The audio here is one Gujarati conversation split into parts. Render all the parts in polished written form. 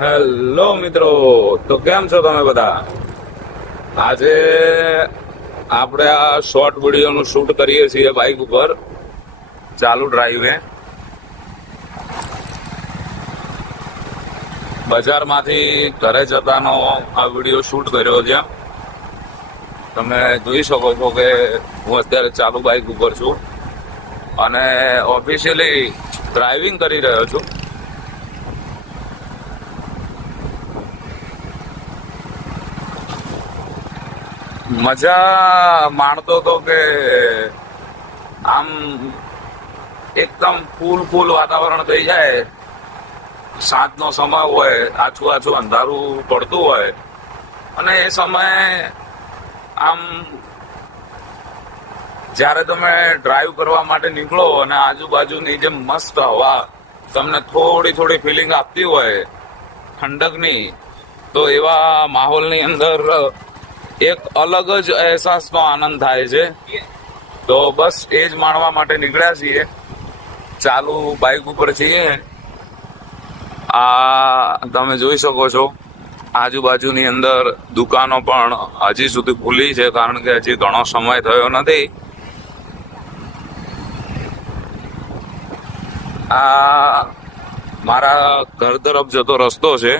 હેલો મિત્રો, તો કેમ છો તમે બધા? આજે આપણે આ શોર્ટ વિડીયોનું શૂટ કરીએ છીએ બાઇક ઉપર ચાલુ ડ્રાઈવે. બજારમાંથી ઘરે જતાનો આ વિડીયો શૂટ કર્યો છે. તમે જોઈ શકો છો કે હું અત્યારે ચાલુ બાઇક ઉપર છું અને ઓફિશિયલી ડ્રાઇવિંગ કરી રહ્યો છું. મજા માણતો તો કે આમ એકદમ ફૂલ વાતાવરણ થઈ જાય. સાંજનો સમય હોય, આછું અંધારું પડતું હોય અને એ સમયે આમ જ્યારે તમે ડ્રાઈવ કરવા માટે નીકળો અને આજુબાજુની જે મસ્ત હવા તમને થોડી ફિલિંગ આપતી હોય ઠંડકની, તો એવા માહોલની અંદર એક અલગ જ અહેસાસનો આનંદ થાય છે. તો બસ એ જ માણવા માટે નીકળ્યા છીએ. ચાલુ બાઇક ઉપર છીએ. આ તમે જોઈ શકો છો આજુબાજુની અંદર દુકાનો પણ હજી સુધી ખુલ્લી છે, કારણ કે હજી ઘણો સમય થયો નથી. આ મારા ઘર તરફ જતો રસ્તો છે,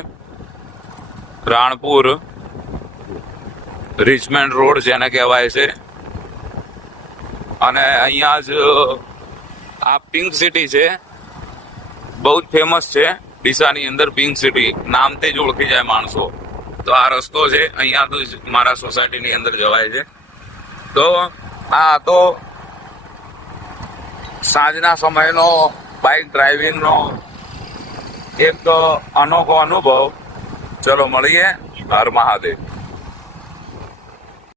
રાણપુર રિચમેન્ડ રોડ જેને કહેવાય છે. અને અહીંયા જ આ પિંક સિટી છે, બહુ જ ફેમસ છે. ડીસાની અંદર પિંક સિટી નામથી જ ઓળખી જાય માણસો. તો આ રસ્તો છે, અહીંયા તો મારા સોસાયટીની અંદર જવાય છે. તો આ તો સાંજના સમયનો બાઇક ડ્રાઇવિંગનો એક અનોખો અનુભવ. ચલો મળીએ. હર મહાદેવ.